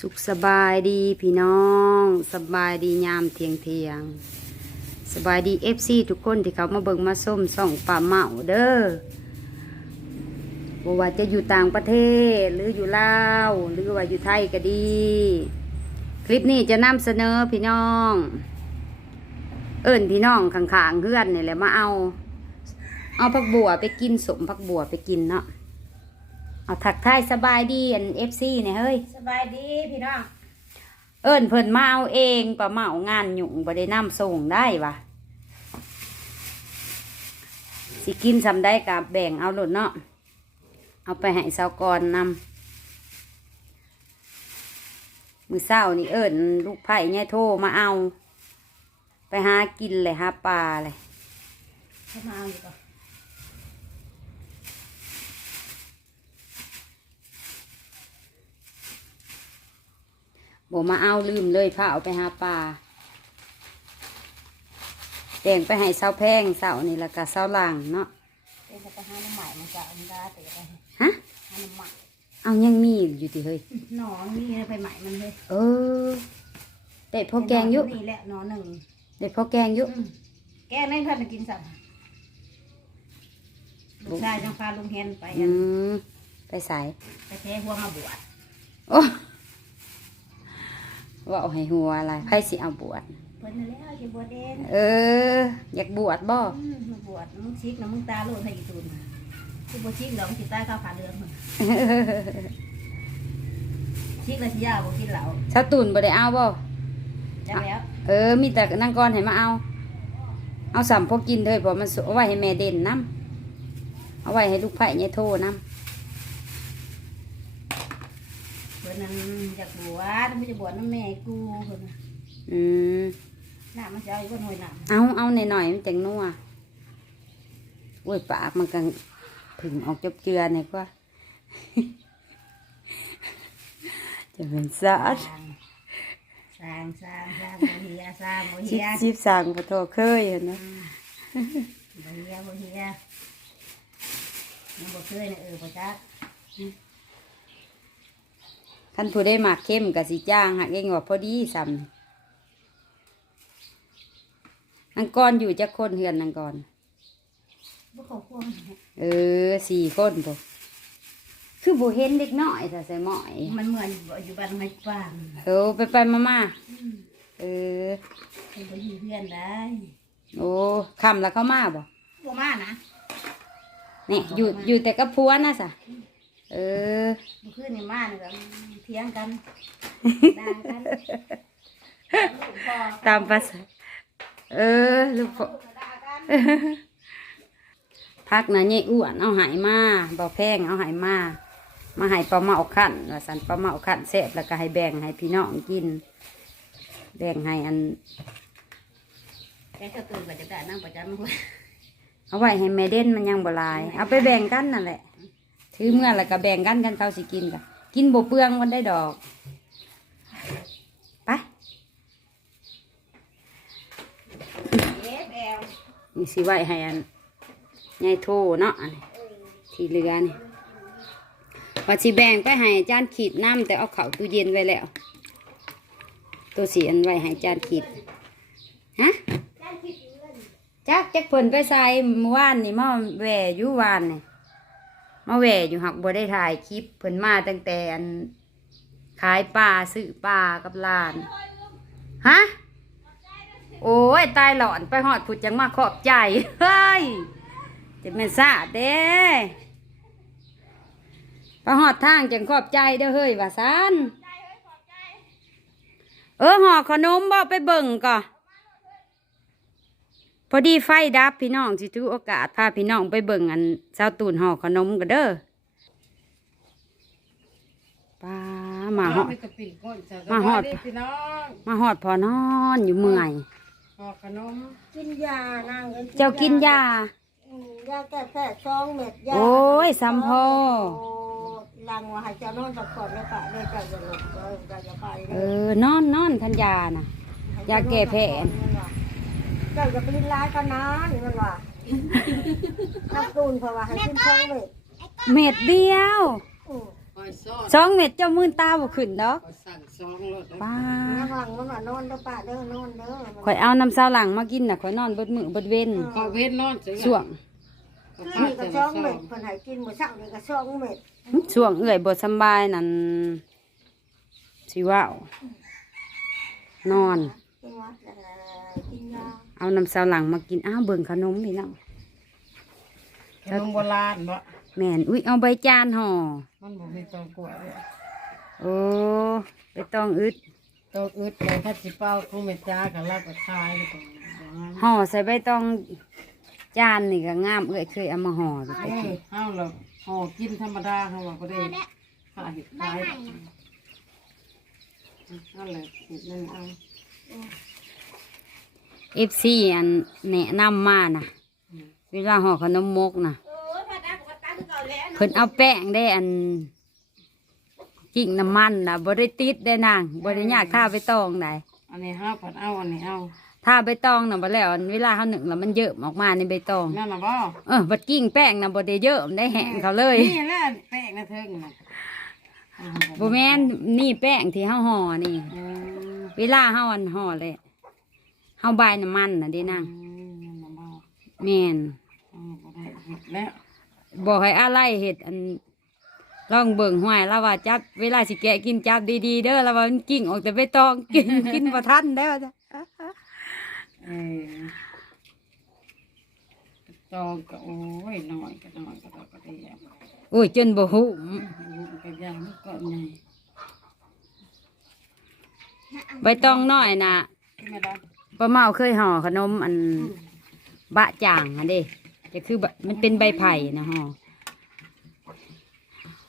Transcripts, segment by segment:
สุขสบายดีพี่น้อง สบายดียามเทียงเทียง สบายดีเอฟซีทุกคนที่เขามาเบิงมาส้มส่องป่าเมาเด้อบว่าจะอยู่ต่างประเทศหรืออยู่ลาวหรือว่าอยู่ไทยก็ดี คลิปนี้จะนำเสนอพี่น้อง เอิ้นพี่น้องข้างๆเพื่อนนี่แหละมาเอา เอาผักบัวไปกินสมผักบัวไปกินเนาะ เอาถักทายสบายดีอันเอฟซีเนี่ยเฮ้ย สบายดีพี่น้อง เอิ้นเพิ่นมาเอาเองปะเหมางานหยุ่งบ่ได้นำส่งได้วะสิกินซำได้กับแบ่งเอาโลดเนาะ เอาไปให้สาวกรนำมือเศร้านี่เอิ้นลูกไผ่เนี่ยโทรมาเอา ไปหากินเลยหาปลาเลยเข้ามาเอาอยู่ก่อน บ่มาเอาลืมเลยพาเอาไปหาปลาแบ่งไปให้สาวแพงสาวนี่แล้วก็สาวหลังเนาะเป็นจะไปหาน้ำใหม่มันจะอันดาเตะไปฮะหาน้ำใหม่เอายังมีอยู่ติเฮ้ยหนอนมีไปใหม่มันเลยเออได้พอแกงอยุนี่แหละหนอนหนึ่งได้พอแกงอยุอืมแกงไม่เพิ่นกินสับลูกชายจังพาลุงเฮนไปอือันมไปใส่ไปแท้หัวมาบวชโอ้ ว่าเอาให้หัวอะไรไพ่สิเอาบวชเพิ่นนั่นแหล้วจะบวชเองเออ อยากบวชบ่อืมมาบวชน้ำชิกน้ำมึงตาโลดให้อีตูนคือบวชชิกเราสิใต้ข้าวขาเรืองมึงชิกแล้วสิยาบ่กินเหล้าชาวตุนบ่ได้เอาบ่จังแล้วเออ มีแต่นางกรให้มาเอา เอาสัมพกกินเลยเพราะมันสเอาไว้ให้แม่เด่นน้ำเอาไว้ให้ลูกไผ่เนี่ยโทษน้เพิ่ นนั้นอยากบวชไม่จะบวชน้ำแม่กูเพิ่นน่ะำอืมน้ามันจะเอาอีกคนหน่วยหนักเอาเอาหน่อยๆมันจังนัวโอ้ยปากมันกังผึ่งออกจบเจือเนี่ยกว่า จะเป็นซาดสร้างสร้างสร้างสร้างโมเฮียสร้างโมชิเฮีบยชิบสั่งปะโทเคยเห็นไหมโมเฮียโมเฮียมันบอกเคยนะเออปะจ๊ะ ท่านผู้ได้หมากเข้มกับสีจ้างหักเองว่าพอดีซ้ำนางกรอยู่จะคนเฮือนนางกรพวกเขาพวงเออสี่คนพวกคือบูเห็นเด็กน้อยแต่ใส่หมอยมันเหมือนอยู่บ้านไม่กว้างเออไปไปมามาเออเป็นไปอยู่เพื่อนได้โอ้คำแล้วเข้ามาบ่พวกมานะเนี่ยอยู่อยู่แต่กับพัวนะสะ เออเมื่อคืนนี่มาเนี่ยก็เถียงกันด่ากันลูกพ่อตามภาษาเออลูกพ่อด่ากันพักนะเนี่ยอ้วนเอาหายมาเบาแพงเอาหายมา มาให้ปลาเมาขันว่าสันปลาเมาขันแซ่บแล้วก็ให้แบ่งให้พี่น้องกิน แบ่งให้อัน แกก็ตื่นกว่าจะได้นั่งประจำมันเอาไว้ให้แม่เด่นมันยังบ่หลาย เอาไปแบ่งกันนั่นแหละ ถือเมื่อแล้วก็แบ่งกันกันเขาสิกินกันกินบ่เปลืองมันได้ดอกไปเอ๊ะแอลนี่สิไว้ให้อันยายโทเนาะอันนี้ที่เหลือนี่ว่าสิแบ่งไปให้จานขีดน้ำแต่เอาเข้าตู้เย็นไว้แล้ว ตัวสีอันไว้ให้จานขีดฮะจักจักเพิ่นไปใส่เมื่อวานนี่มาแหวอยู่วานนี่ มาแหวอยู่หักบ่ได้ถ่ายคลิปเพิ่นมาตั้งแต่อันขายปลาซื้อปลากับลานฮะโอ้ยตายหลอนไปหอดผุดจังมาขอบใจเฮ้ยจะเป็นซาเด้ไปหอดทางจังขอบใจเด้อเฮ้ยว่าซันเออห่อขนมบ่ไปเบิ่งก่อน อดีไฟดับพี่น้องสิถือโอกาสพาพี่น้องไปเบิ่งอันเจ้าตูนห่อขนมกันเด้อป้ามาหอดไปกะปิก่อนจ้ะมาฮอดสวัสพี่น้องมาหอดพอนอนอยู่เมื่อยห่อขนมกินยานางอ้ยเจ้ากินยาอืมยาแก้แพ้ช่องเม็ดยาโอ้ยซ้ำพ่อโอ้ลังว่าให้เจ้านอนสักคนแล้วปะเด้อเจ้าจะหลบเด้อเจ้าจะไปเอเด้ออนอนนอนทันยาน่ะยาแก้แพ้ เจ้าจะไปกินร้ายกันนานมันว่านักตูนเพราะว่าให้กินช่องเม็ดเม็ดเดียวอืมคอยซ่อนสองเม็ดเจ้ามื่นตาบ่ขึ้นดอกคอยสั่งซองรถป้าระวังมันว่านอนเด้อป้าเด้อนอนเด้อข่อยเอาน้ำซาวหลังมากินน่ะข่อยนอนเบิดมื้อเบิดเว้นคอยเว้นนอนเสียช่วงนี่ก็ช่องเม็ดเพิ่นให้กินมื้อเช้านี่ก็ช่องเม็ดช่วงเอื้อยบ่สำบายนั่นสิว่าวนอน กินวัดแล้วก็กินยา เอาน้ำซาวหลังมากิน อ้าวเบิ่งขนมพี่น้องขนมโบราณบ่แม่นอุ้ยเอาใบจานห่อ มันบ่มีตอกล้วยเลยโอ้ไปต้องอึดตอกอึดเลยถ้าสิเป้าครูเมจ้ากับรับกับทายเลยก็ห่อใส่ใบตองจานนี่ก็งามเอื้อยเคยเอามาห่ออยู่เออเฮาเราห่อกินธรรมดาเขาว่าบ่ได้ขายขายนั่นแหละเห็ดนั่นเอา เอฟซีอันแนะนำมานะเวลาห่อขนมมกนะเพิ่นเอาแป้งได้อันกิ่งน้ำมันนะบริติดได้นางบริยากท่าไปตองได้อันนี้ห้าผัดเอาอันนี้เอาท่าใบตองนะบ่แล้วอันเวลาเขาหนึ่งแล้วมันเยอะออกมาในใบตองนั่นน่ะบ่เออบัดกิ่งแป้งนะบ่ได้เยอะมันได้แห้งเขาเลยนี่แหละแป้งนะเทิงน่ะบ่แม่นนี่แป้งที่เฮาห่อนี่เออเวลาเฮาอันห่อเลย เฮาบายน้ำมันน่ะเด้นางอืมนั่นน่ะบ่แม่นเอาบ่ได้เห็ดแล้วบอกให้อะไรเห็ดอันลองเบิ่งห้วยแล้วว่าจับเวลาสิแกะกินจับดีๆเด้อแล้วว่ามันกิ่งออกแต่ไม่ต้องกิน กินบ่ทันได้อจ้ะเออตองก็โอ้ยน้อยก็น้อยก็ดอกก็ได้อะโอ้ยจนบ่หูลูกก็ยางมันก็ใหญ่ใบตองน้อยน่ะ ไม่ได้ ป้าเมาเคยห่อขนมอันบะจ่างอันเด้จะคือแบบมันเป็นใบไผ่นะห่อ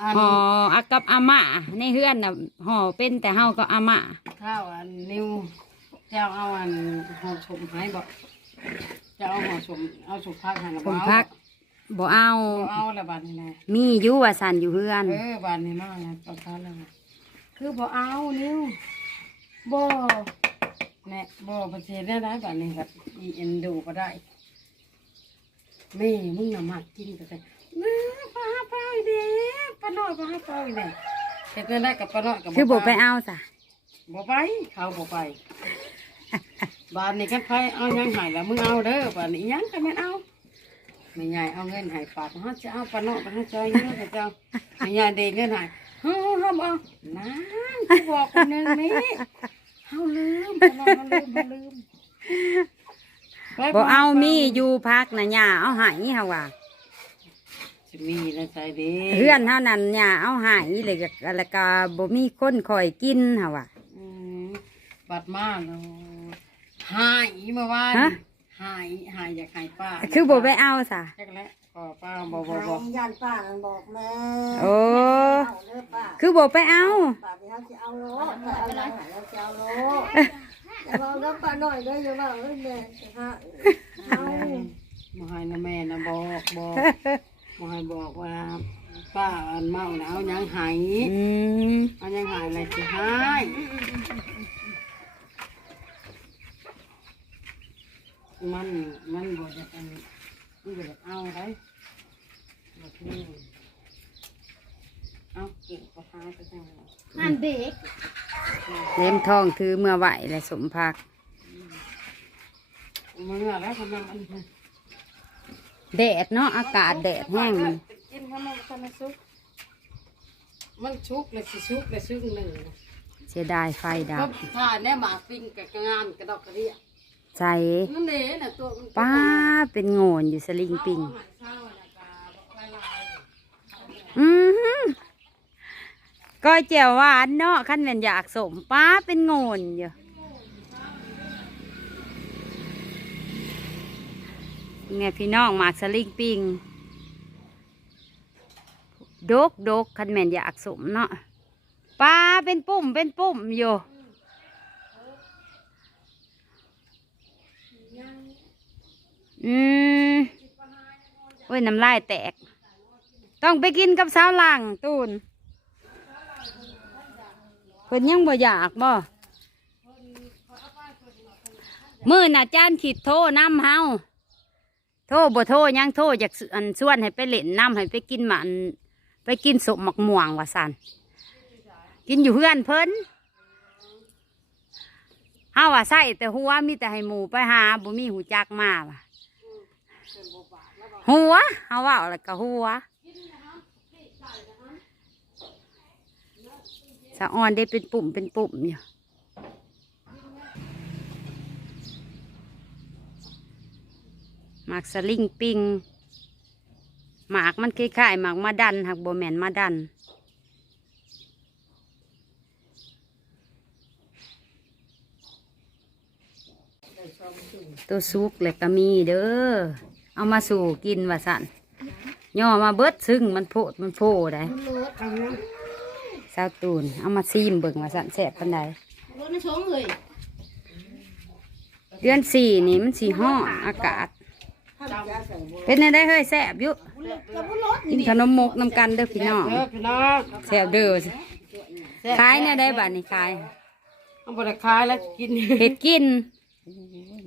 อันห่ออากับอาม่าในเฮือนน่ะห่อเป็นแต่เฮาก็อาม่าข้าวอันนิ้วเจ้าเอาอันห่อสมให้บอกเจ้าเอาห่อสมเอาสุกพักให้ละผมบ่พักบ่เอาเอาเอาละบาดนี่นะมีอยู่ว่าสั่นอยู่เฮือน เออบาดนี่มาแล้วตอนท้าแล้วนะคือบ่เอานิ้วบ่ แน่บ่ปฏิเสธได้ได้บาดนี้ครับอีเอ็นดูก็ได้แม่มึงน่ะมักกินก็ได้แม่ปลาปลาอีเด้ปลาน้อยปลาปลาอีเด้เฮ็ดได้กับปลาน้อยกับคือบ่ไปเอาซะบ่ไปเขาบ่ไปบ้านนี้กันไปเอาหยังใหายแล้วมึงเอาเด้อบ้านนี้หยังก็แม่นเอาไม่ใหญ่เอาเงินใหายปากเฮาจะเอาปลาเนาะปลาจอยเงินให้เจ้าไม่ใหญ่เด็กเงินใหายเฮาเฮาบ่เอานั่นกูบอกคนหนึงนี่ เฮาลืมปลาเนาะเฮาลืมเฮาลืมไปบ่เอามีอยู่พักน่ะย่าเอาให้เฮาว่าสิมีนะใจเด้เพื่อนเท่านั้นย่าเอาให้เลยก็แล้วก็บ่มีคนคอยกินเฮาว่า อืมบัดมาแล้วหายเมื่อวานฮะ หายหายอยากหายป้าคือบ่ไปเอาซะแค่แล้ว ก็ป้าบ่บ่หาบ่ยยันป้านั่นบอกแม่โอ้เอาเด้อป้าคือบ่ไปเอาป้าไปหาสิเอาโลป้าเอาหลังหาแล้วสิเอาโลแต่ว่าน้ำป้าหน่อยเด้ออย่าว่าเอ้ยแม่จะหาเอามาให้นะแม่นะบอกบอกมาให้บอกว่าป้าอันเมานะเอาหยังหายอืมเอาหยังหายอะไรสิหายมันมันบ่จะเป็นมันบ่จะเอาได้แบบนี้ เอาเก็บก็หายไปจังเลยหันเด็กเล่มทองถือเมื่อไหวและสมพักมันอะไรคนนั้นมันแดดเนาะอากาศแดดแห้งมันกินข้าวมันก็ไม่สุกมันชุกเลยสิชุกเลยชุกหนึ่งเสียดายไฟดัก็บถ่ายเนี่ยหมาปิ้งกับงานกระดอกกระเดียใจนั่นเองน่ะตัวมันป้าเป็นโงนอยู่สลิงปิง เอาอาหารเช้าน่ะกาบอกลาย อือหือก้อยเจียวหวานเนาะขั้นเป็นอยากสมป้าเป็นโงนอยู่เนี่ยพี่น้องหมากสลิงปิงดกดกคันแม่นอยากสมเนาะปลาเป็นปุ่มเป็นปุ่มอยู่อืมโอ้ยน้ำลายแตก ต้องไปกินกับสาวหลังตูนเพิ่นยังบ่อยากบ่มื่อน่ะจานขีดโทน้ำเฮาโทบ่โทยังโทอยากอันส่วนให้ไปเล่นน้ำให้ไปกินหมันไปกินสมหมักม่วงว่าสันกินอยู่เพื่อนเพิ่นเฮาว่าใส่แต่หัวมีแต่ให้หมูไปหาบ่มีหูจักมาว่ะหัวเฮาว่าแล้วก็หัว สะออนได้เป็นปุ่มเป็นปุ่มอยู่หมากสลิงปิงหมากมันคล้ายๆหมากมาดันหักโบแมนมาดันตัวซุกเลยก็มีเด้อ เอามาสู่กินว่าสันย่อมาเบิดซึ่งมันโพดมันโพได้เอาเนาะ สาวตูนเอามาซีมเบิ่งว่าสันแสบปันใดรถน่ะชงเลยเดือนสี่นี่มันสีห้องอากาศ เป็นไงได้เฮ้ยแสบอยุกับบุรถกินขนมมกน้ำกันเด้อพี่น้องเด้อพี่น้องแสบเด้อขายเนี่ยได้บัดนี่ขายเอาบ่ได้ขายแล้วกินเห็ดกิน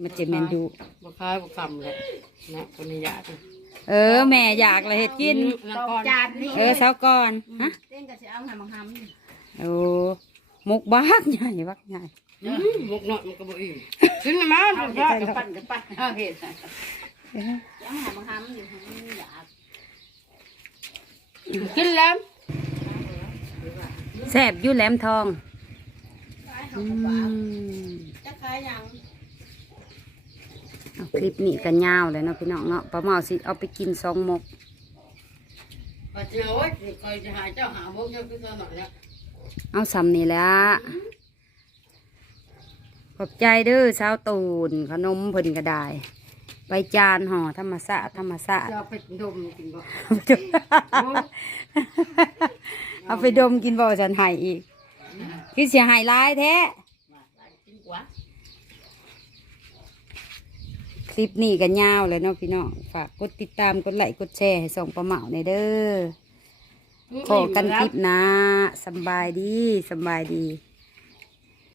มันจะแมนดูบ่ขายบ่คำเลยนะคนนี้ยาก เออ แม่อยากเลยเห็ดกินแล้วก่อนจานนี่เออเช้าก่อนฮะเต้นกับสิเอาหามังหำนี่โอ้มุกบักใหญ่บักใหญ่อืมหมกน้อยมันก็บ่อิ่มขึ้นมาบ่ได้กับปั่นกับปั่นเอาเฮ็ดสิเอาหามังหำอยู่มันอยากกินแล้วแสบอยู่แหลมทองอืมจะขายยังเอา คลิปนี้กันยาวเลยเนาะพี่น้องเนาะป้าเมาสิเอาไปกินสองมกว่าสิเอาไว้สิคอยจะหาเจ้าหาหมกเยอะขึ้นซะหน่อยแล้วเอาซ้ำนี่แหละขอบใจเด้อสาวตูนขนมเพิ่นก็ได้ใบจานห่อธรรมศาสตร์ธรรมศาสตร์จะเอาไปดมกินบ่เอาไปดมกินบ่ฉันใหายอีก คือเสียหายร้ายแท้ กินกว่า คลิปนี้กันยาวเลยเนาะพี่น้องฝากกดติดตามกดไลค์กดแชร์ให้ส่งประเหมาในอยเด้อขอกันคลิปหนะสำบายดีสำบายดี